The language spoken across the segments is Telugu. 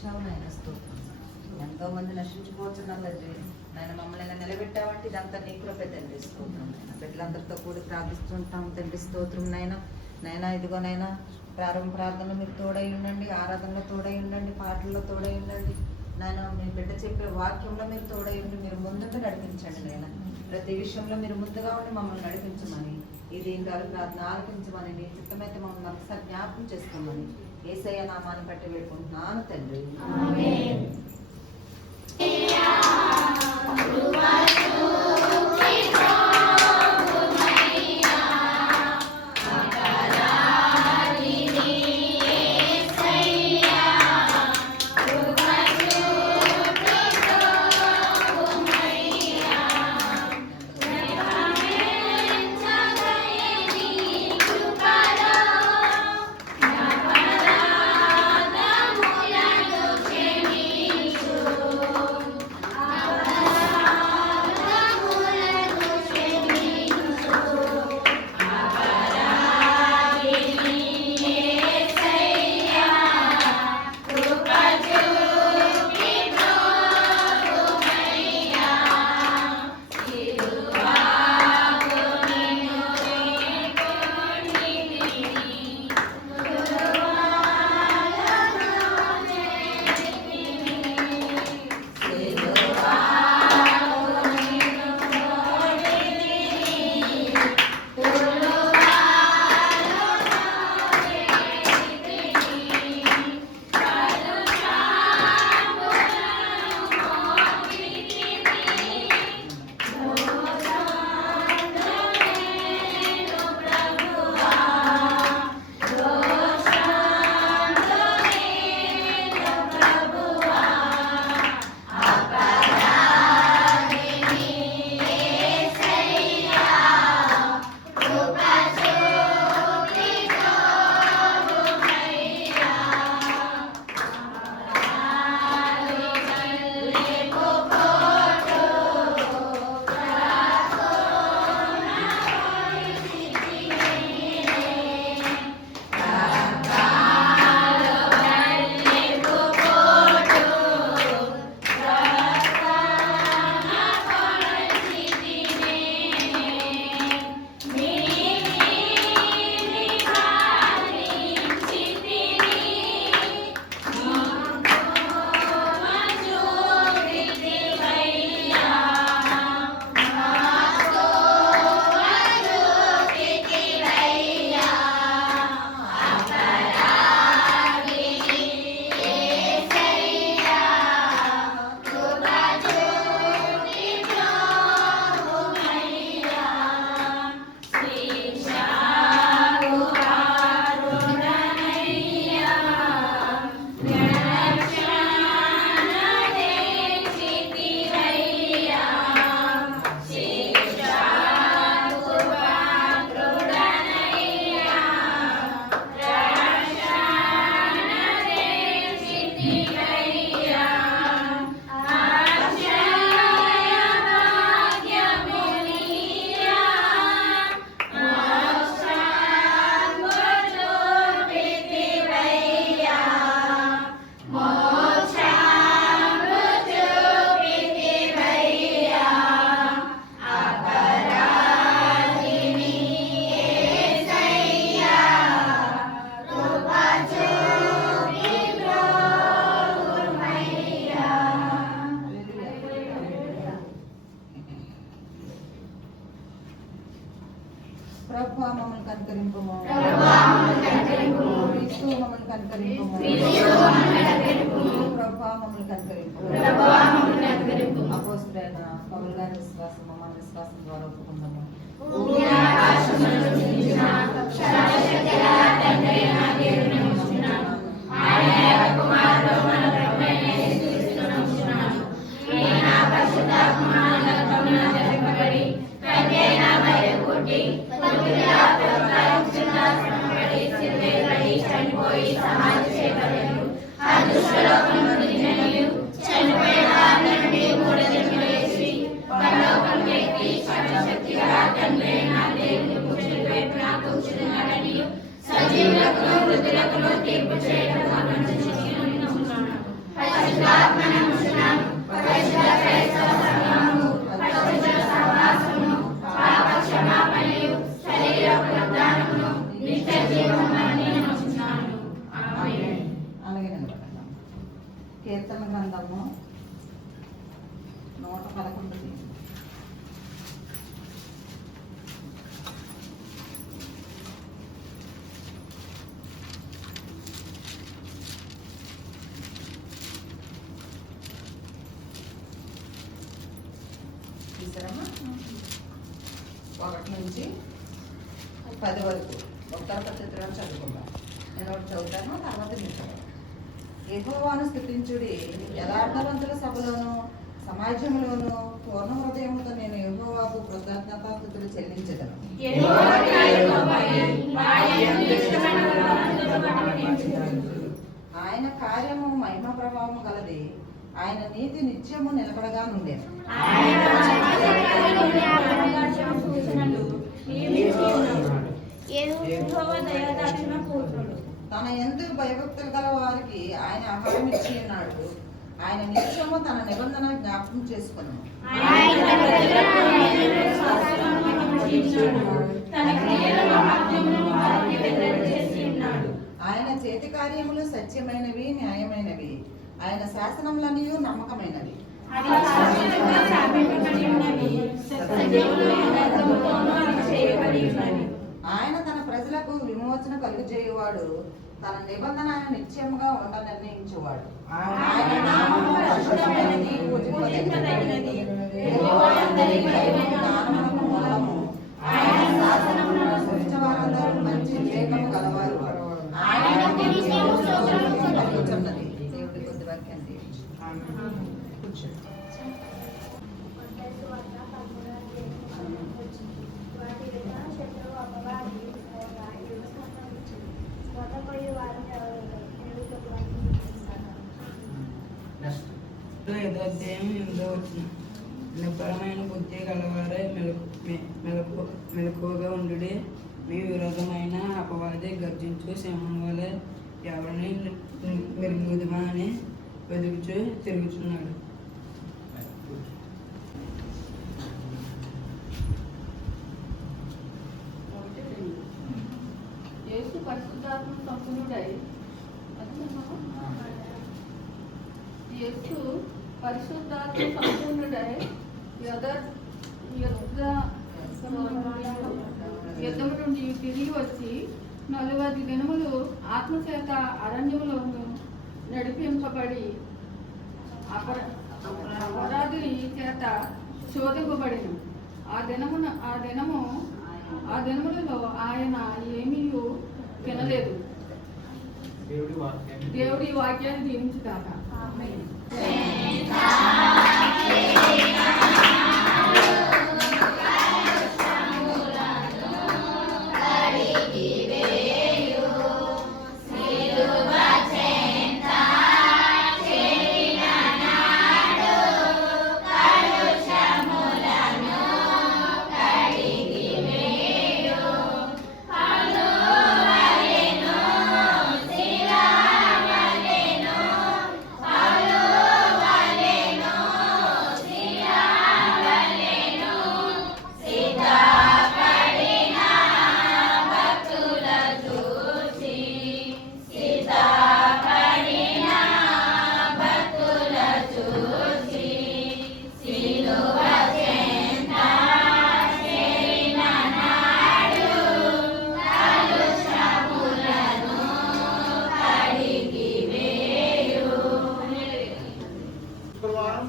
ఇచ్చావు నాయన. స్తోత్రం. ఎంతో మంది నశించిపోతున్నారు తండ్రి. నాయన మమ్మల్ని నిలబెట్టావంటే ఇదంతా నీ కృపే తండ్రి. స్తోత్రం నాయన. బిడ్డలందరితో కూడి ప్రార్థిస్తుంటాం తండ్రి. స్తోత్రం నాయన. నాయన ఇదిగోనైనా ప్రార్థనలో మీరు తోడై ఉండండి, ఆరాధనలో తోడై ఉండండి, పాటల్లో తోడై ఉండండి నాయన. మీ బిడ్డ చెప్పే వాక్యంలో మీరు తోడై ఉండి మీరు ముందుకు నడిపించండి నాయన. ప్రతి విషయంలో మీరు ముందుగా ఉండి మమ్మల్ని నడిపించమని, ఇది ఇంతవరకు ప్రార్థన ఆలకించమని, నీ చిత్తమైతే మమ్మల్ని ఒకసారి జ్ఞాపకం చేసుకోమని యేసయ్య నామాన్ని బట్టి వేడుకుంటున్నాను తండ్రి. ప్రభువా మమ్మల్ని కనికరింపుము. క్రీస్తు మమ్మల్ని కనికరింపుము. ప్రభువా మమ్మల్ని కనికరింపుము. అపోస్తలుడైన పౌలు గారి విశ్వాసం మన విశ్వాసం ద్వారా ఒప్పుకుందాము. 111 తీసారమ్మా. 1 నుంచి 10 వరకు ఉత్తర పద్ధతిలో చదువుకుందాం. నేను ఒకటి చదువుతాను, తర్వాత మీరు చదవండి. యెహోవాను స్తుతించుడి, యథార్థవంతుల సభలోను సమాజంలోను పూర్ణ హృదయముతో నేను యెహోవాకు కృతజ్ఞతాస్తుతులు చెల్లించెదను. ఆయన కార్యము మహిమ ప్రభావము గలది, ఆయన నీతి నిత్యము నిలకడగా నుండేను. తన యందు భయభక్తులు గల వారికి ఆయన ఆహారం ఇచ్చి ఉన్నాడు. ఆయన నిత్యము తన నిబంధన జ్ఞాపకం చేసుకును. ఆయన చేతి కార్యములు సత్యమైనవి, న్యాయమైనవి. ఆయన శాసనములన్నీ నమ్మకమైనవి. ఆయన తన ప్రజలకు విమోచన కలుగజేయువాడు. తన నిబంధన నిత్యముగా ఉండ నిర్ణయించేవాడు. ఆయన నామము పరిశుద్ధమైనది, పూజింపదగినది. జ్ఞానమునకు మూలము. ఆయన శాసనములను సృష్టించిన వారందరూ మంచి వివేకము గలవారు. ఆయన కలుగుచున్నది. దేవుడి కొద్ది వాక్యం దీవించు. కూర్చోండి. నిబ్బరమైన బుద్ధి గలవారే మెలకువగా ఉండు. మీ విరోధమైన అపవాది గర్జించు సింహం వలె ఎవరిని నిర్మూదమా అని వెతుకుచూ తిరుగుతున్నాడు. యేసు పరిశుద్ధాత్మ సంపన్నుడై యేసు పరిశుద్ధాత్మ సంపన్నుడై యుద్ధము నుండి తిరిగి వచ్చి 40 దినములు ఆత్మచేత అరణ్యములోను నడిపింపబడి అపరాధుని చేత శోధింపబడిన ఆ దినములలో ఆయన ఏమీ తినలేదు. దేవుడి వాక్యాన్ని దీవించుగాక. ఆమేన్.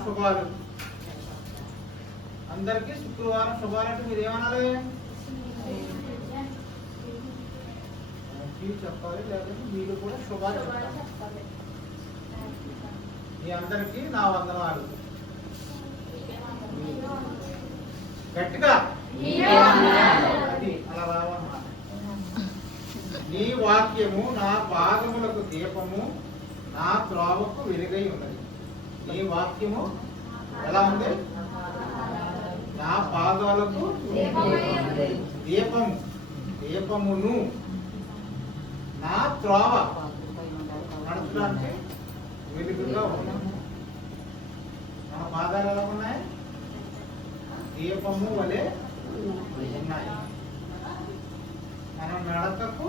శుభాలు అందరికీ. శుక్రవారం శుభాలంటే మీరు ఏమనాలి? చెప్పాలి, లేకపోతే మీరు కూడా శుభాలు చెప్పాలి. మీ అందరికీ నా వందనాలు. గట్టిగా అది అలా రావన్నమాట. నీ వాక్యము నా పాదములకు దీపము, నా త్రోవకు వెలుగై ఉన్నది. నీ వాక్యము ఎలా ఉంది? నా పాదాలకు దీపము, దీపమును. నా త్రోవ నడచడానికి వెలుగుగా ఉంది. మన పాదాలు ఎలా ఉన్నాయి? దీపము వలె ఉన్నాయి. మన నడకకు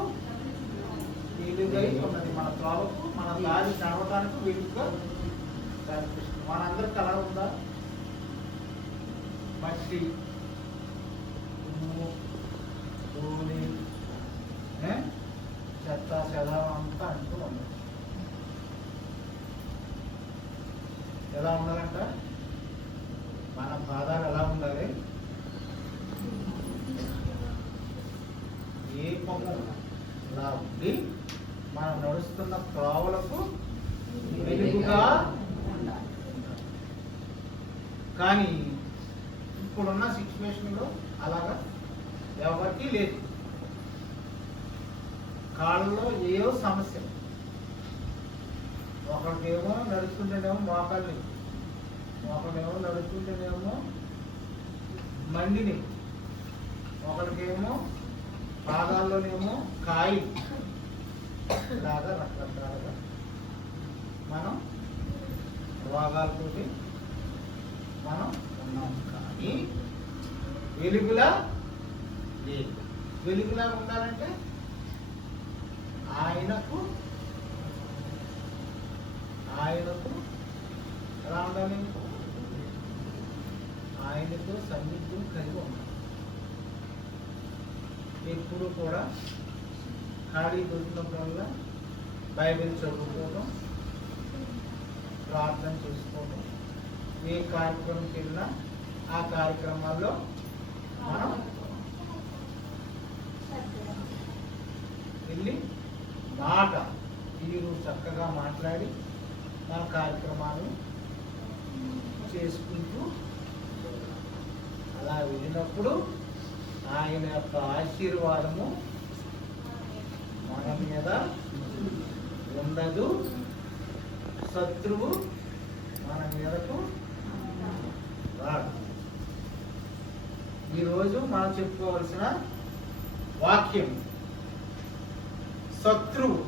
వెలుగై ఉన్నది. మన త్రోవకు, మన దారి నడవటానికి వెలుగుగా కనిపిస్తుంది. మనందరికి అలా ఉందా? మట్టి, ఉమ్ము, ధూళి, చెత్త చెదారం అంతా అంటూ ఉంది. ఎలా ఉండాలంట? మన పాదాలు ఎలా ఉండాలి? దీపము ఇలా ఉండి మనం నడుస్తున్న త్రోవలకు వెలుగుగా ఉండాలి. కానీ ఇప్పుడున్న సిచ్యువేషన్లో అలాగా ఎవరికీ లేదు. కాళ్ళలో ఏవో సమస్యలు. ఒకరికేమో నడుస్తుంటేనేమో మోకాలు నొప్పి, ఒకరికేమో నడుస్తుంటేనేమో మండిని, ఒకరికేమో పాదాల్లోనేమో కాయి, ఇలాగా రకరకాలుగా మనం రోగాలతోటి మనం ఉన్నాం. కానీ వెలుగులా లేదు. వెలుగులా ఉండాలంటే ఆయనకు ఎలా ఉండాలి? ఆయనతో సన్నిహితం కలిగి ఉండాలి. ఎప్పుడు కూడా ఖాళీ దొరికినప్పుడల్లా బైబిల్ చదువుకోవడం, ప్రార్థన చేసుకోవడం, ఏ కార్యక్రమంకి వెళ్ళినా ఆ కార్యక్రమాల్లో మనం వెళ్ళి మాట తీరు చక్కగా మాట్లాడి మన కార్యక్రమాలు చేసుకుంటూ అలా వెళ్ళినప్పుడు ఆయన యొక్క ఆశీర్వాదము మన మీద ఉండదు. శత్రువు మన మీదకు రాడు. ఈరోజు మనం చెప్పుకోవలసిన వాక్యం శత్రువు.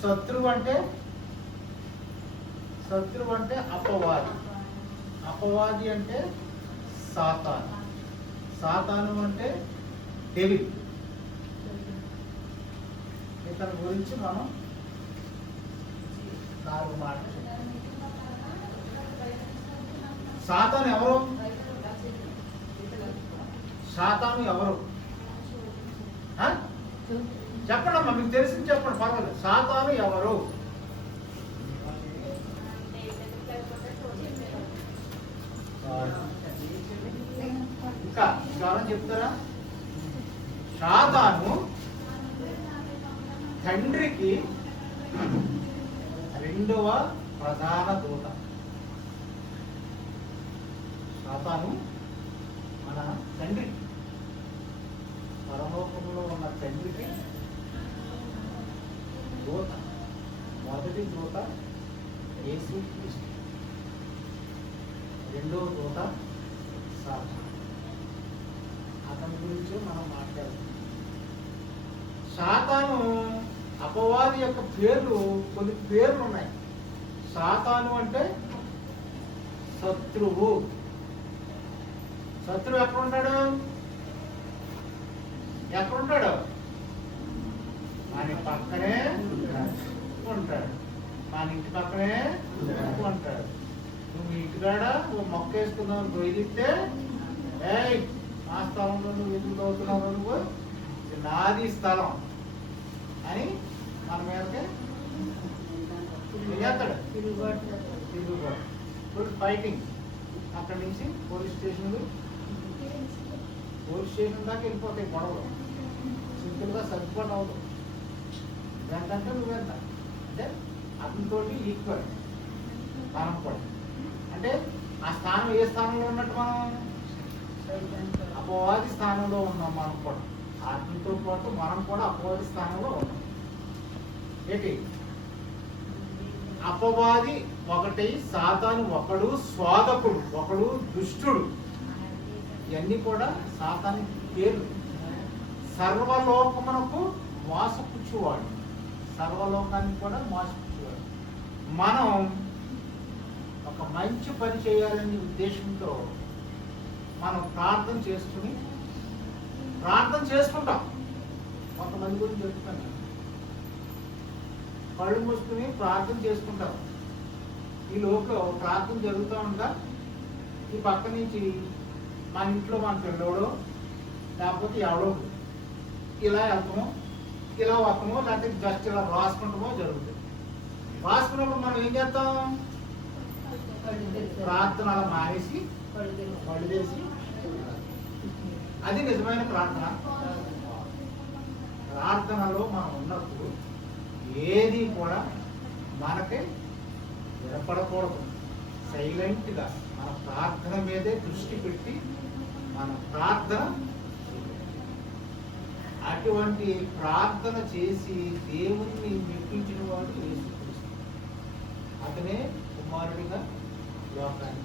శత్రువు అంటే అపవాది. అపవాది అంటే సాతాను. సాతాను అంటే డెవిల్. ఇతని గురించి మనం 4 మాటలు చెప్తాం. సాతాను ఎవరు? సాతాను ఎవరు? చెప్పండి అమ్మా, మీకు తెలిసింది చెప్పండి, పర్వాలేదు. సాతాను ఎవరు? ఇంకా చెప్తారా? సాతాను తండ్రికి రెండవ ప్రధాన దూత. సాతాను మన తండ్రి, పరలోకంలో ఉన్న తండ్రికి దూత. మొదటి దూత యేసుక్రీస్తు, రెండవ దూత సాతాను. అతని గురించి మనం మాట్లాడుతున్నాం. సాతాను అపవాది యొక్క పేర్లు, కొన్ని పేర్లు ఉన్నాయి. సాతాను అంటే శత్రువు. శత్రువు ఎక్కడుంటాడు? ఎక్కడుంటాడు? మన పక్కనే ఉంటాడు. మన ఇంటి పక్కనే ఉంటాడు. నువ్వు ఇంటికాడ నువ్వు మొక్క వేసుకున్నావు, గొయ్యితే ఏయ్ మా స్థలంలో నువ్వు ఎందుకు అవుతున్నావు, నువ్వు నాది స్థలం అని మన మీదకి చేస్తాడు. తిరుగుబాటు, ఫైటింగ్. అక్కడి నుంచి పోలీస్ స్టేషన్ దాకా వెళ్ళిపోతాయి గొడవలు. సింపుల్గా సర్దుబాటు అవుతాం. ఎంతంటే నువ్వెంత అంటే అతనితో ఈక్వల్ స్థానం కూడా. అంటే ఆ స్థానం ఏ స్థానంలో ఉన్నట్టు మనం అపవాది స్థానంలో ఉన్నాం. మనం కూడా అతనితో పాటు మనం కూడా అపవాది స్థానంలో ఉన్నాం. ఏంటి? అపవాది ఒకటి, సాతాను ఒకడు, స్వాదకుడు ఒకడు, దుష్టుడు. ఇవన్నీ కూడా సాతాను పేర్లు. సర్వలోకమునకు మోసపుచ్చువాడు, సర్వలోకానికి కూడా మోసపుచ్చువాడు. మనం ఒక మంచి పని చేయాలనే ఉద్దేశంతో మనం ప్రార్థన చేసుకుంటాం. కొంతమంది గురించి చెప్తాను. కళ్ళు మూసుకుని ప్రార్థన చేసుకుంటాం. ఈ లోపల ప్రార్థన జరుగుతూ ఉండగా ఈ పక్క నుంచి మన ఇంట్లో మన పిల్లోడు లేకపోతే ఎవడో ఇలా వెళ్తామో ఇలా వస్తామో లేకపోతే జస్ట్ ఇలా రాసుకుంటామో జరుగుతుంది. రాసుకున్నప్పుడు మనం ఏం చేస్తాం? ప్రార్థన అలా మానేసి వాళ్ళు చేసి అది నిజమైన ప్రార్థన. ప్రార్థనలో మనం ఉన్నప్పుడు ఏది కూడా మనకి వినపడకూడదు. సైలెంట్గా మన ప్రార్థన మీదే దృష్టి పెట్టి మన ప్రార్థన అటువంటి ప్రార్థన చేసి దేవుణ్ణి మెప్పించిన వాడు యేసుక్రీస్తు. అతనే కుమారుడిగా లోకానికి.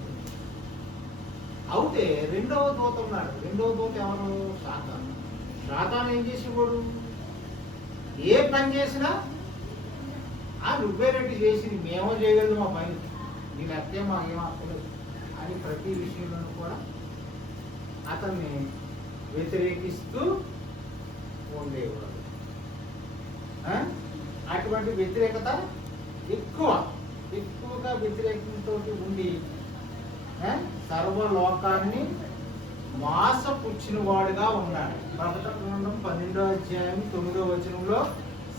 అయితే రెండవ దూత ఉన్నాడు. రెండవ దూత ఎవరు? సాతాను. సాతాను ఏం చేసేవాడు? ఏ పని చేసినా నువ్వే రెడ్డి చేసి మేమో చేయగలదు మా పని, నీ లెక్కే మాకేం అక్కలేదు అని ప్రతి విషయంలోనూ కూడా అతన్ని వ్యతిరేకిస్తూ ఉండేవాడు. అటువంటి వ్యతిరేకత ఎక్కువగా వ్యతిరేకంతో ఉండి సర్వలోకాన్ని మోసపుచ్చిన వాడుగా ఉన్నాడు. ప్రకటన గ్రంథం 12వ అధ్యాయం 9వ వచనంలో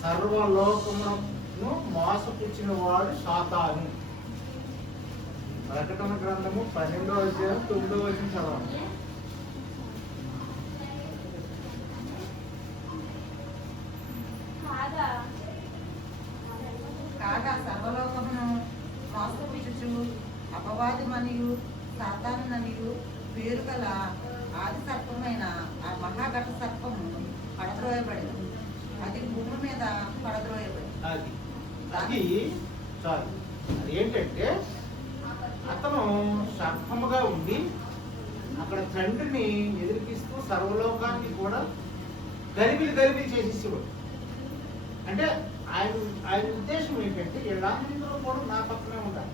సర్వలోకమును మోసపుచ్చిన వాడు సాతాను. ప్రకటన గ్రంథము 12వ అధ్యాయం 9వ వచనం చదవండి. కాగా సర్వలోకమును మోసపుచ్చుచు అపవాది మరియు సాతానుననియు పేరు గల ఆది సర్పమైన ఆ మహాఘట సర్పము పడద్రోయబడింది. అది భూమి మీద పడద్రోయబడింది. అది ఏంటంటే అతను సర్పముగా ఉండి అక్కడ తండ్రిని ఎదిరిపిస్తూ సర్వలోకాన్ని కూడా గలిబిలి చేసేసేవాడు. అంటే ఆయన ఉద్దేశం ఏంటంటే వీళ్ళందరూ కూడా నా పక్కనే ఉండాలి.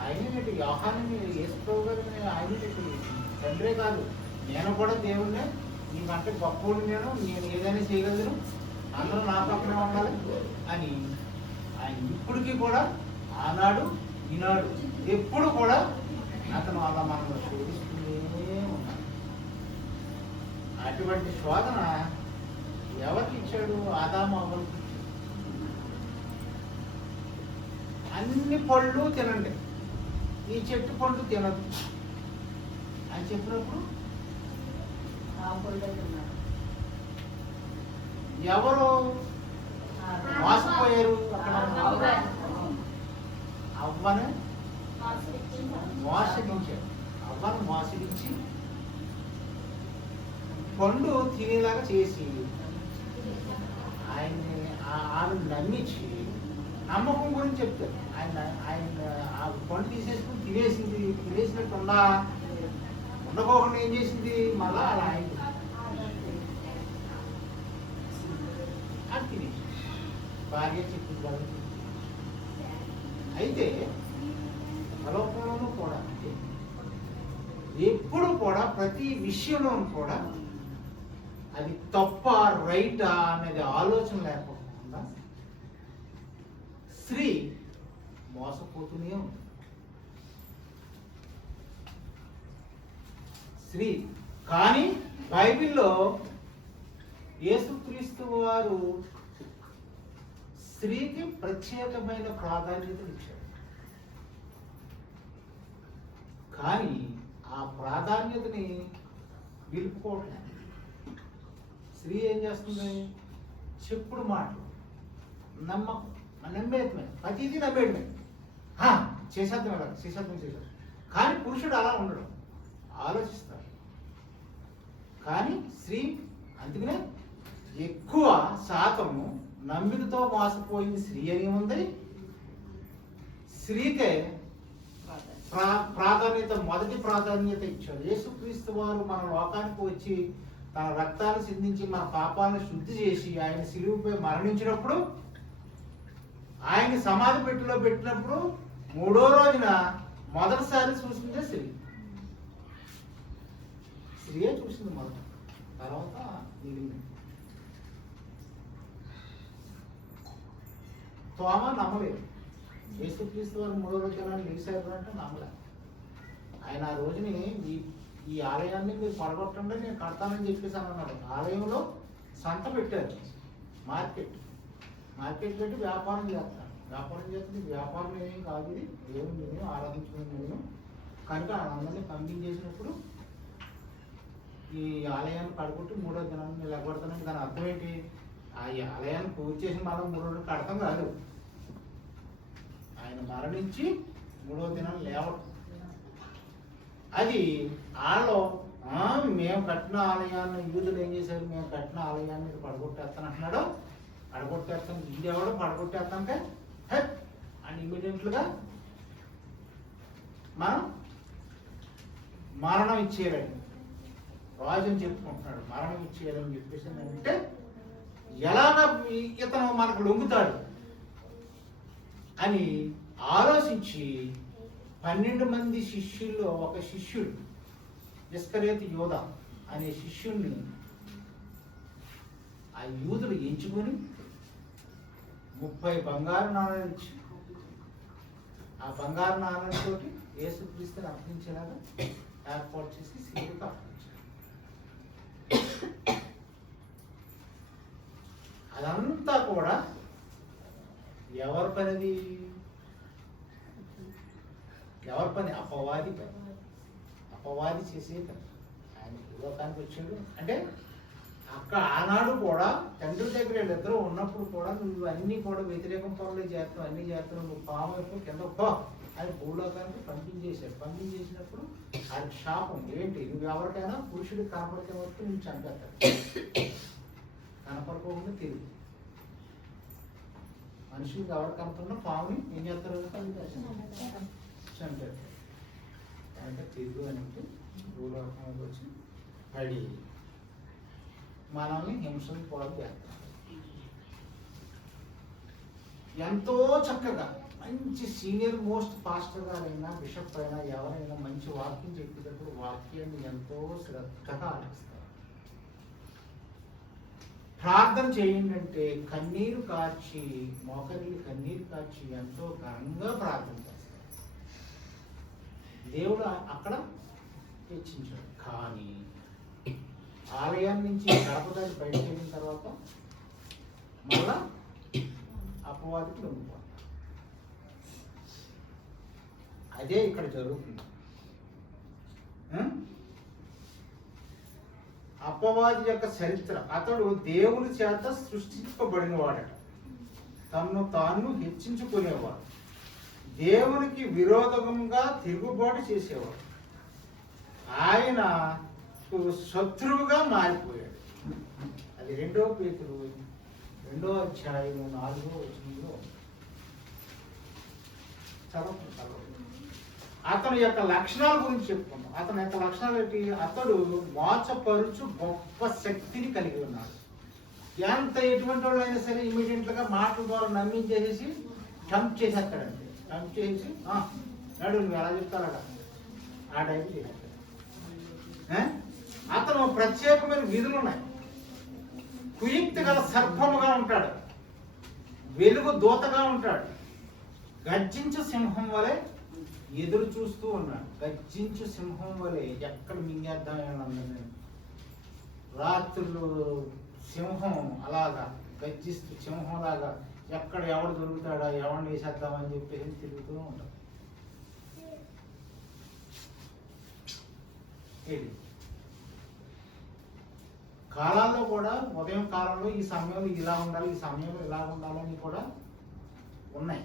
ఆయన యోహాన్ని యేసుప్రభు గారిని ఆయన తండ్రే కాదు, నేను కూడా దేవుణ్ణే, నీకంటే గొప్పవాడు, నేను ఏదైనా చేయగలను, అందరూ నా పక్కనే ఉండాలి అని ఆయన ఇప్పటికీ కూడా ఆనాడు ఈనాడు ఎప్పుడు కూడా అతను అలా మనం శోధిస్తూనే ఉన్నాడు. అటువంటి శోధన ఎవరికి ఇచ్చాడు? ఆదాము అవ్వలకు. అన్ని పళ్ళు తినండి, ఈ చెట్టు పళ్ళు తినదు అని చెప్పినప్పుడు ఎవరు మోసపోయారు? అవ్వను మోసగించాడు. అవ్వను మోసగించి పండు తినేలాగా చేసి ఆమె నమ్మించి, నమ్మకం గురించి చెప్తారు. ఆయన ఆ పండు తీసేసుకుని తినేసినట్టు ఉండకోకుండా ఏం చేసింది? మళ్ళా అలా అయింది. అది తినేసి భార్య చెప్పింది కదా. అయితే పరలోకంలోనూ కూడా ఎప్పుడు కూడా ప్రతి విషయంలోనూ కూడా అది తప్ప రైటా అనేది ఆలోచన లేకపోకుండా స్త్రీ మోసపోతూనే ఉంది. స్త్రీ కానీ బైబిల్లో యేసుక్రీస్తు వారు స్త్రీకి ప్రత్యేకమైన ప్రాధాన్యత ఇచ్చారు. కానీ ఆ ప్రాధాన్యతని నిలుపుకోవట్లేదు. స్త్రీ ఏం చేస్తుంది? చెప్పుడు మాటలు, నమ్మకం, నమ్మేయటమే, ప్రతిదీ నమ్మేయడమే, చేసేద్దాం. కానీ పురుషుడు అలా ఉండడం, ఆలోచిస్తాడు. కానీ స్త్రీ అందుకనే ఎక్కువ శాతము నమ్మికతో మోసపోయింది స్త్రీ అని ఉంది. స్త్రీకే మొదటి ప్రాధాన్యత ఇచ్చాడు. యేసుక్రీస్తు వారు మన లోకానికి వచ్చి తన రక్తాన్ని సిందించి మన పాపాలను శుద్ధి చేసి ఆయన సిలువపై మరణించినప్పుడు, ఆయన సమాధి పెట్టిలో పెట్టినప్పుడు 3వ రోజున మొదటిసారి చూసిందే స్త్రీయే చూసింది మొదట, తర్వాత మిగిలింది. తోమ నమ్మలేదు. యేసుక్రీస్తు వారు 3వ రోజున లేచారు అంటే నమ్మలేదు. ఆయన ఆ రోజుని ఈ ఆలయాన్ని మీరు పడగొట్టండి నేను కడతానని చెప్పేసి అన్నాడు. ఆలయంలో సంత పెట్టారు, మార్కెట్ పెట్టి వ్యాపారం చేస్తుంది. వ్యాపారం ఏమీ కాదు, ఇది దేవుని నేను ఆరాధించుకునే నేను కనుక అందరినీ పంపించేసినప్పుడు ఈ ఆలయాన్ని పడగొట్టి 3వ దినాన్ని నిలబడతానని దాని అర్థం ఏంటి? ఆ ఆలయాన్ని పూర్తి చేసి మనం 3 రోజులు కడతాం కాదు, ఆయన మరణించి 3వ దినాన్ని లేవడం. అది వాళ్ళు మేము కట్టిన ఆలయాన్ని యూదులు ఏం చేశారు, మేము కట్టిన ఆలయాన్ని పడగొట్టేస్తాను అంటున్నాడు. పడగొట్టేస్తాను ఇంకెవడు పడగొట్టేస్తాంటే అండ్ ఇమీడియట్లుగా మనం మరణం ఇచ్చేయాలని రాజుని చెప్పుకుంటున్నాడు. మరణం ఇచ్చేయాలని చెప్పేసి అంటే ఎలాగ ఇతను మనకు లొంగుతాడు అని ఆలోచించి 12 మంది శిష్యుల్లో ఒక శిష్యుడు ఇస్కరియోతు యోధా అనే శిష్యుణ్ణి ఆ యూదులు ఎంచుకొని 30 బంగారు నాణాలు ఇచ్చి ఆ బంగారు నాణాలతోటి యేసుక్రీస్తుని అర్పించేలాగా ఏర్పాటు చేసి శిలువకు అర్పించారు. అదంతా కూడా ఎవరి పనిది? ఎవరి పని? అపవాది పని. అపవాది చేసే పని. ఆయన లోకానికి వచ్చాడు అంటే అక్కడ ఆనాడు కూడా తండ్రి దగ్గర వీళ్ళిద్దరూ ఉన్నప్పుడు కూడా నువ్వు అన్నీ కూడా వ్యతిరేకం పనులు చేస్తున్నావు, అన్నీ చేస్తున్నావు, నువ్వు పాము వైపు కింద పో అని భూలోకానికి పంపించేశాడు. పంపించేసినప్పుడు అది శాపం ఏంటి? నువ్వు ఎవరికైనా పురుషుడికి కనపడితే వరకు నువ్వు చంపేస్తాడు, కనపడుకోకుండా తిరుగు. మనుషులకు ఎవరు కనపడినా పాముని ఏం చేస్తారు? చంపేస్తారు. అంటే తిరుగు అంటే భూలోకానికి వచ్చి పడి మనల్ని హింసలు పాలు చేస్తారు. ఎంతో చక్కగా మంచి సీనియర్ మోస్ట్ పాస్టర్ గారైనా బిషప్ అయినా ఎవరైనా మంచి వాక్యం చెప్పేటప్పుడు వాక్యాన్ని ఎంతో శ్రద్ధగా ఆలోచిస్తారు. ప్రార్థన చేయండి అంటే కన్నీరు కార్చి మోకరిల్లి కన్నీరు కార్చి ఎంతో ఘనంగా ప్రార్థన చేస్తారు. దేవుడు అక్కడ హెచ్చించాడు. కానీ ఆలయం నుంచి గడపదాన్ని బయటకు వెళ్ళిన తర్వాత మళ్ళా అపవాదికి లొంగిపోతారు. అదే ఇక్కడ జరుగుతుంది. అపవాది యొక్క చరిత్ర, అతడు దేవుని చేత సృష్టించబడిన వాడట, తనను తాను హెచ్చించుకునేవాడు, దేవునికి విరోధంగా తిరుగుబాటు చేసేవాడు, ఆయన శత్రువుగా మారిపోయాడు. అది 2వ పేతురు 2వ అధ్యాయము 4వ వచనంలో చదవండి. అతని యొక్క లక్షణాల గురించి చెప్పుకున్నాం. అతని యొక్క లక్షణాలు ఏంటి? అతడు మోసపరుచు గొప్ప శక్తిని కలిగి ఉన్నాడు. ఎటువంటి వాళ్ళు అయినా సరే ఇమీడియట్గా మాటల ద్వారా నమ్మించేసేసి టంప్ చేసేస్తాడండి. టంప్ చేసి నాడు నువ్వు ఎలా చెప్తారట ఆ టైం చేసేస్తాడు. అతను ప్రత్యేకమైన విధులు ఉన్నాయి. కుయుక్తి గల సర్పముగా ఉంటాడు, వెలుగు దూతగా ఉంటాడు, గర్జించు సింహం వలె ఎదురు చూస్తూ ఉన్నాడు. గర్జించు సింహం వలె ఎక్కడ మింగేద్దామని రాత్రులు సింహం అలాగా గర్జిస్తూ సింహంలాగా ఎక్కడ ఎవడు దొరుకుతాడా ఎవరిని వేసేద్దామని చెప్పేసి తిరుగుతూ ఉంటాడు. కాలాల్లో కూడా ఉదయం కాలంలో ఈ సమయంలో ఇలా ఉండాలి, ఈ సమయంలో ఇలా ఉండాలని కూడా ఉన్నాయి.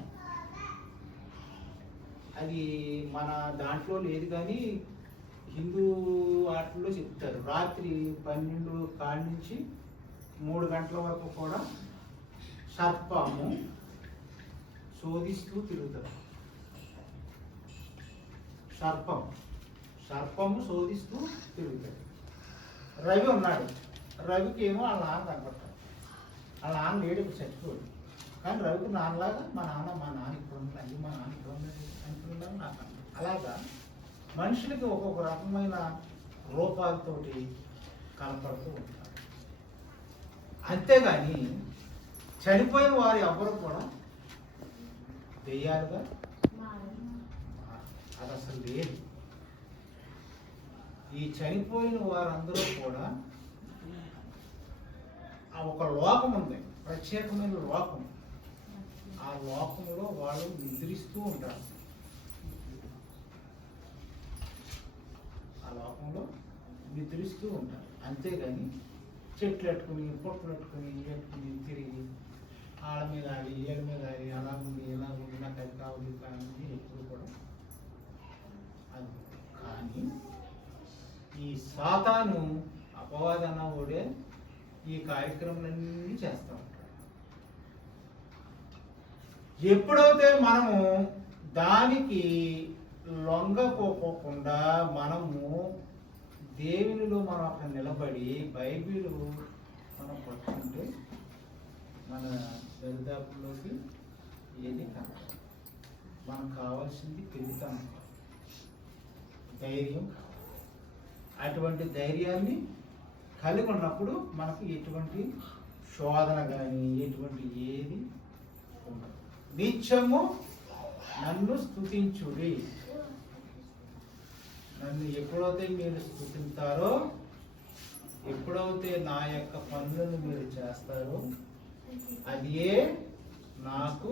అది మన దాంట్లో లేదు కానీ హిందూ వాటిల్లో చెప్తారు. రాత్రి 12 కాడి నుంచి 3 గంటల వరకు కూడా సర్పము శోధిస్తూ తిరుగుతుంది. సర్పము శోధిస్తూ తిరుగుతుంది. రవి ఉన్నాడు, రవికి ఏమో వాళ్ళ నాన్న కనపడతాడు. వాళ్ళ నాన్న లేడు, ఇప్పుడు చచ్చిపోయాడు. కానీ రవికి నాన్నలాగా మా నాన్న ఇప్పుడు ఉన్నాడు, మా నాన్న ఇప్పుడు ఉన్నాడు అనుకున్నాను నాకు. అలాగా మనుషులకి ఒక్కొక్క రకమైన రూపాలతోటి కనపడుతూ ఉంటారు. అంతేగాని చనిపోయిన వారు ఎవ్వరు కూడా దెయ్యాలుగా అది అసలు లేదు. ఈ చనిపోయిన వారందరూ కూడా ఆ ఒక లోకం ఉంది, ప్రత్యేకమైన లోకం. ఆ లోకంలో వాళ్ళు నిద్రిస్తూ ఉంటారు. ఆ లోకంలో నిద్రిస్తూ ఉంటారు. అంతేగాని చెట్లు పెట్టుకుని పొట్లు పెట్టుకుని తిరిగి ఆడ మీద ఆడి ఏళ్ళ మీద ఆడి అలా ఉండి నాకు అది కావాలి కానీ ఎప్పుడు కూడా అది. కానీ ఈ సాతాను అపవాదన కూడా ఈ కార్యక్రమాలన్నీ చేస్తూ ఉంటాడు. ఎప్పుడైతే మనము దానికి లొంగపోకుండా మనము దేవునిలో మనం అక్కడ నిలబడి బైబిల్ మనం పట్టుకుంటే మన దరిదాపుల్లోకి ఏది కాదు. మనకు కావాల్సింది పెరుగుతాం, ధైర్యం. అటువంటి ధైర్యాన్ని కలిగి ఉన్నప్పుడు మనకు ఎటువంటి శోధన కానీ ఎటువంటి ఏది ఉండదు. నిత్యము నన్ను స్తుతించుడి. నన్ను ఎప్పుడైతే మీరు స్తుతింతారో, ఎప్పుడైతే నా యొక్క పనులను మీరు చేస్తారో, అదే నాకు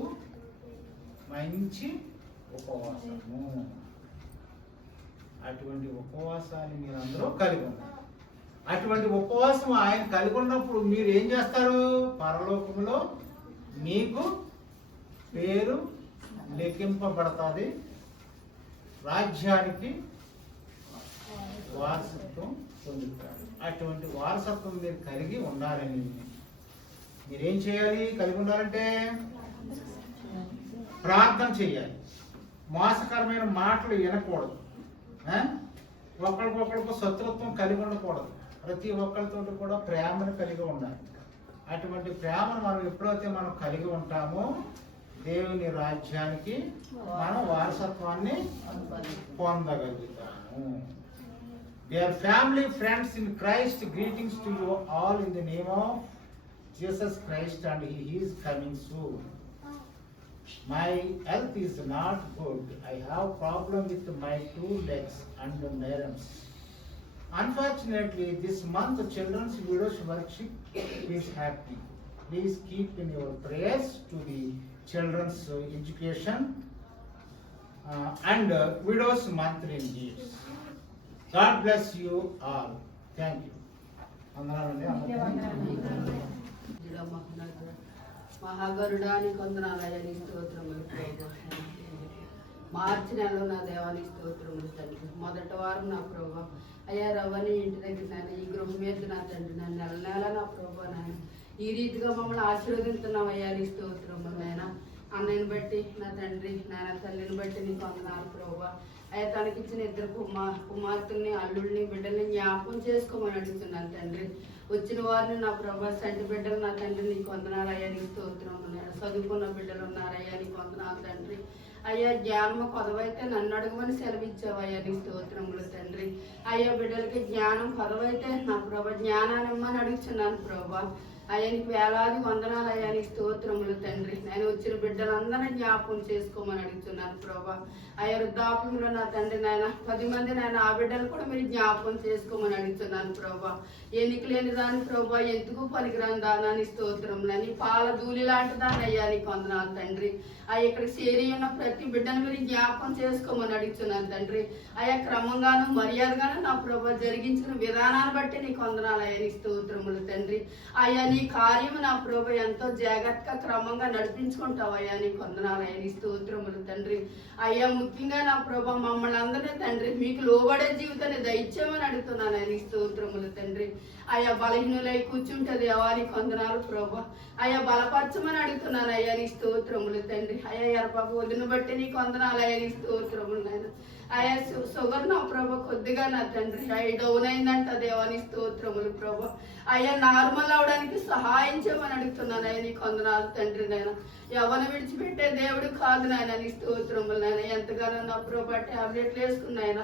మంచి ఉపవాసము. అటువంటి ఉపవాసాన్ని మీరు అందరూ కలిగి ఉన్నారు. అటువంటి ఉపవాసం ఆయన కలిగి ఉన్నప్పుడు మీరు ఏం చేస్తారు? పరలోకములో మీకు పేరు లెక్కింపబడతాది, రాజ్యానికి వారసత్వం పొందుతారు. అటువంటి వారసత్వం మీరు కలిగి ఉండాలని మీరేం చేయాలి? కలిగి ఉండాలంటే ప్రార్థన చేయాలి. మోసకరమైన మాటలు వినకూడదు. ఒకరికొకరికి శత్రుత్వం కలిగి ఉండకూడదు. ప్రతి ఒక్కరితో కూడా ప్రేమను కలిగి ఉండాలి. అటువంటి ప్రేమను మనం ఎప్పుడైతే మనం కలిగి ఉంటామో దేవుని రాజ్యానికి మనం వారసత్వాన్ని పొందగలుగుతాము. Dear family, friends in Christ, greetings to you all in the name of Jesus Christ, and He is coming soon. My health is not good. I have problem with my 2 legs and nerves. Unfortunately, this month children's widows worship is happening. Please keep in your prayers to the children's education and widows monthly gifts. God bless you all. Thank you. మహాగరుడానికి వందనాలయ్యా, స్తోత్రములు ప్రభు. మార్చి నెలలో నా దేవానికి స్తోత్రములు తండ్రి. మొదటి వారం నా ప్రభు అయ్యా రవ్వని ఇంటి దగ్గర నాయన ఈ గృహం మీద నా తండ్రి నన్ను నెల నెల నా ప్రభు నాయన ఈ రీతిగా మమ్మల్ని ఆశీర్వదిస్తున్నాం అయ్యా, నీ స్తోత్రములు నాయన. అన్నయ్యని బట్టి నా తండ్రి నాయన తల్లిని బట్టి నీకు వందనాలు ప్రభు. అయ్యా తనకిచ్చిన 2 కుమార్తెల్ని అల్లుల్ని బిడ్డల్ని జ్ఞాపకం చేసుకోమని అడుగుతున్నాను తండ్రి. వచ్చిన వారిని నా ప్రభా సంటి బిడ్డలు నా తండ్రి నీకు వందనాలు అయ్యా, నీకు స్తోత్రం. చదువుకున్న బిడ్డలు ఉన్నారయ్యా, నీకు వందనాలు తండ్రి. అయ్యా జ్ఞానము కొదవైతే నన్ను అడగమని సెలవిచ్చావయ్యా, నీ స్తోత్రములు తండ్రి. అయ్యా బిడ్డలకి జ్ఞానం కొదవైతే నా ప్రభా జ్ఞానాన్ని ఇమ్మని అడుగుతున్నాను ప్రభా. అయ్యా నీకు వేలాది వందనాలు అయ్యా, నీ స్తోత్రములు తండ్రి. నేను వచ్చిన బిడ్డలందరినీ జ్ఞాపకం చేసుకోమని అడుగుతున్నాను ప్రభా. అయ్యా వృద్ధాప్యంలో నా తండ్రి నాయన 10 మంది నాయన ఆ బిడ్డలు కూడా మీరు జ్ఞాపకం చేసుకోమని అడుగుతున్నాను ప్రభా. ఎన్నిక లేని దాని ప్రభా, ఎందుకు పనికిరాని దానాన్ని స్తోత్రములని పాల ధూళి లాంటి దాన్ని అయ్యా నీకు వందనాలు తండ్రి. అయ్యా ఇక్కడ చేరి ఉన్న ప్రతి బిడ్డను మీరు జ్ఞాపకం చేసుకోమని అడుగుతున్నాను తండ్రి. అయ్యా క్రమంగాను మర్యాదగాను నా ప్రభా జరిగించిన విధానాన్ని బట్టి నీకు వందనాలు అయ్యా, నీ స్తోత్రములు తండ్రి. అయ్యా నీ కార్యము నా ప్రభా ఎంతో జాగ్రత్తగా క్రమంగా నడిపించుకుంటావు అయ్యా, నీకు వందనాలు అయ్యా, నీ స్తోత్రములు తండ్రి. అయ్యా ముఖ్యంగా నా ప్రభా మమ్మల్ని అందరినీ తండ్రి మీకు లోబడే జీవితాన్ని దయచేయమని అడుగుతున్నాను అయ్యా, నీ స్తోత్రములు తండ్రి. అయ్యా బలహీనులై కూర్చుంటది ఎవరికి వందనాలు ప్రభా. అయ్యా బలపరచమని అడుగుతున్నాను అయ్యా, నీ స్తోత్రములు తండ్రి. అయ్యా ఎరపాకు వదిన బట్టి నీకు వందనాలు అయ్యా, నీ స్తోత్రములు నాయన. అయ్యా షుగర్ నా ప్రభా కొద్దిగా నా తండ్రి అయ్యి డౌన్ అయిందంట దేవా, నీ స్తోత్రములు ప్రభా. అయ్యా నార్మల్ అవడానికి సహాయం చేయమని అడుగుతున్నాను అయ్యా, నీకు వందనాలు తండ్రి నాయన. ఎవరిని విడిచిపెట్టే దేవుడు కాదు నాయన, నీ స్తోత్రములు నాయన. ఎంతగానో నా ప్రభా టాబ్లెట్లు వేసుకున్నాయన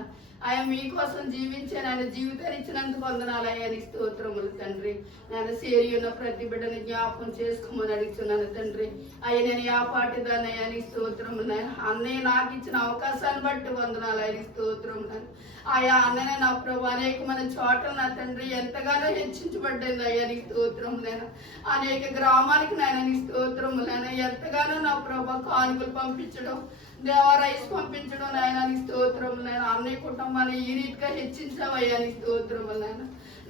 ఆయన మీకోసం జీవించాను, ఆయన జీవితాన్ని ఇచ్చినందుకు వందనాలు అయ్యా, నీ స్తోత్రములు తండ్రి. నేను సేరి ఉన్న ప్రతి బిడ్డని జ్ఞాపకం చేసుకోమని అడుగుతున్నాను తండ్రి. అయ్యా నేను ఆ పాటిదాన్ని అయ్యా, నీ స్తోత్రములు నాయన. అన్నయ్య నాకు ఇచ్చిన అవకాశాన్ని బట్టి వందనాలు వందనాలయ స్తోత్రం నాయన. ఆయా అన్ననే నా ప్రభు అనేకమైన చోట్ల నా తండ్రి ఎంతగానో హెచ్చించబడ్డింది అయ్యా నీ స్తోత్రం నేను అనేక గ్రామానికి నాయన నీ స్తోత్రం నేను ఎంతగానో నా ప్రభు కానుకలు పంపించడం దేవా రైస్ పంపించడం నాయన నీ స్తోత్రం నేను అన్నయ్య కుటుంబాన్ని ఈ రీతిగా హెచ్చించావయ్యా నీ స్తోత్రం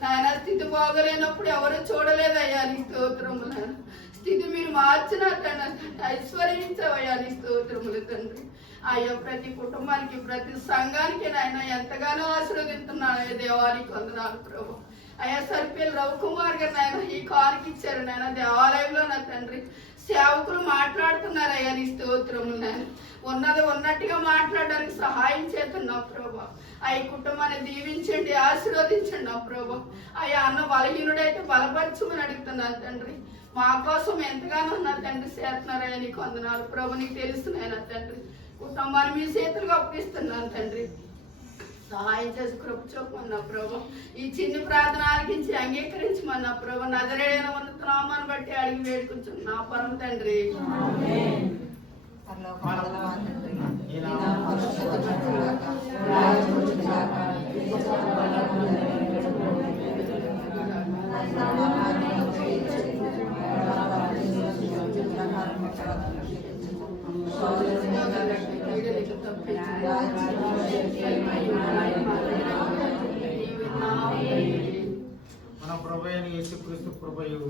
నాయన స్థితి బాగలేనప్పుడు ఎవరు చూడలేదయ్యా నీ స్తోత్రము నాయన స్థితి మీరు మార్చినట్టు ఐశ్వర్యించవయ్యా నీ స్తోత్రములు తండ్రి అయ్యా ప్రతి కుటుంబానికి ప్రతి సంఘానికి నాయన ఎంతగానో ఆశీర్వదిస్తున్నాను దేవానికి వందనాలు ప్రభు అయ్యా సరిపేలు రవికుమార్ గారు నాయన ఈ కానుక ఇచ్చారు నాయన దేవాలయంలో నా తండ్రి సేవకులు మాట్లాడుతున్నారు అయ్యా నీ స్తోత్రములు నాయన ఉన్నది ఉన్నట్టుగా మాట్లాడడానికి సహాయం చేస్తున్నావు ప్రభా ఈ కుటుంబాన్ని దీవించండి ఆశీర్వదించండి నా ప్రభా అయ్యా అన్న బలహీనుడైతే బలపరచమని అడుగుతున్నాను తండ్రి మా కోసం ఎంతగానో నా తండ్రి చేస్తున్నారయ్యా నీకు వందనాలు ప్రభు నీకు తెలుస్తున్నాయి నా తండ్రి కుటుంబాన్ని మీ చేతులుగా ఒప్పిస్తున్నాను తండ్రి సహాయం చేసి కృప చూపమన్నా ప్రభు ఈ చిన్న ప్రార్థన ఆలకించి అంగీకరించమన్నా ప్రభు నజరేడైన ఉన్నత నామాన్ని బట్టి అడిగి వేడుకుంటున్నా పరమ తండ్రి మన ప్రభు అయిన యేసుక్రీస్తు కృపయు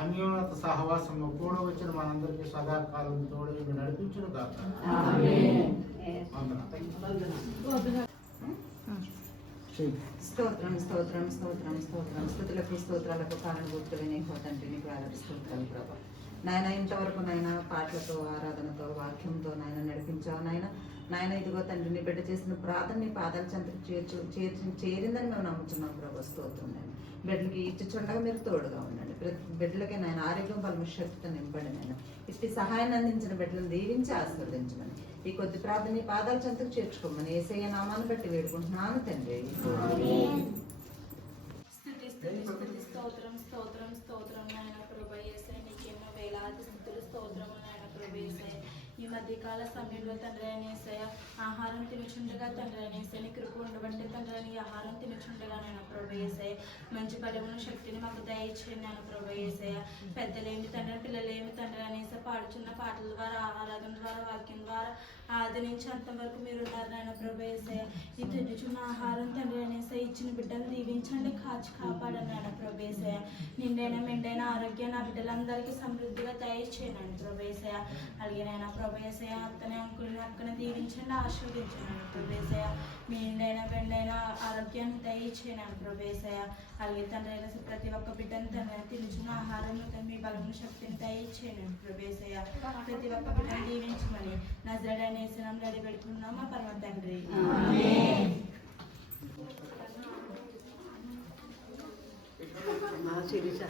అన్యోన్యత సహవాసము కూడా వచ్చిన మనందరికీ సదాకాలం తోడు నడిపించును కాక. స్తోత్రం స్తోత్రం స్తోత్రం స్తోత్రం స్తుతులకు స్తోత్రాలకు కారణభూతులు నీకు తండ్రి నీకు వేలాది స్తోత్రాలు ప్రభా నాయన ఇంతవరకు నాయన పాటలతో ఆరాధనతో వాక్యంతో నాయన నడిపించావు నాయన ఇదిగో తండ్రి నీ బిడ్డ చేసిన ప్రార్థన నీ పాదాల చెంతకు చేరిందని మేము నమ్ముతున్నాం ప్రభా స్తోత్రం నాయన బిడ్డలకి ఇచ్చుచుండగా మీరు తోడుగా ఉండండి ప్రతి బిడ్డలకి నాయన ఆరోగ్యం బలము శక్తితో నింపండి నాయన ఇట్టి సహాయాన్ని అందించిన బిడ్డలను దీవించి ఆశీర్వదించమని ఈ కొద్ది ప్రార్థన నీ పాదాల చెంతకు చేర్చుకోమని యేసయ్య నామాన్ని బట్టి వేడుకుంటున్నాను తండ్రి. స్తోత్రం స్తోత్రం స్తోత్రం నాయన ప్రభు యేసయ్య నీకెన్నో వేలాది స్తుతులు స్తోత్రం నాయన ప్రభు యేసయ్య ఈ మధ్యకాల సమయంలో తండ్రి అయిన యేసయ్య ఆహారం తినుచుండగా తండ్రి అయిన యేసయ్య నీ కృప ఉండబట్టి తండ్రి అయిన ఈ ఆహారం తినుచుండగా నాయన ప్రభు యేసయ్య మంచి బలమును శక్తిని మాకు దయచేయండి నాయన ప్రభు యేసయ్య పెద్దలేమి తండ్రి పిల్లలేమి తండ్రి అయిన యేసయ్య పాడుచున్న పాటల ద్వారా ఆరాధన ద్వారా వాక్యం ద్వారా ఆది నుంచి అంతవరకు మీరు ఉన్నారు నాయన ప్రభు యేసయ్య ఈ తినుచున్న ఆహారం తండ్రి అయిన యేసయ్య ఇచ్చిన బిడ్డను దీవించండి కాచి కాపాడండి నాయన ప్రభు యేసయ్య నిండైన మెండైన ఆరోగ్యం నా బిడ్డలందరికీ సమృద్ధిగా దయచేయండి ప్రభు యేసయ్య అలాగే నాయన ప్రభు యేసయ్య అత్తనే అంకుల్ని అక్కన దీవించండి ఆశీర్వదించండి ప్రభు యేసయ్య మీ నిండైన మెండైన ఆరోగ్యాన్ని దయచేయండి ప్రభు యేసయ్య అలాగే తండ్రి అయిన ప్రతి ఒక్క బిడ్డను తండ్రి తినుచున్న ఆహారం మీ బలము శక్తిని దయచేయండి ప్రభు యేసయ్య ప్రతి ఒక్క బిడ్డను దీవించమని నజరేయుడైన యేసు నామములో అడిగి పెడుతున్నాము మా పరమ తండ్రి. శిరీష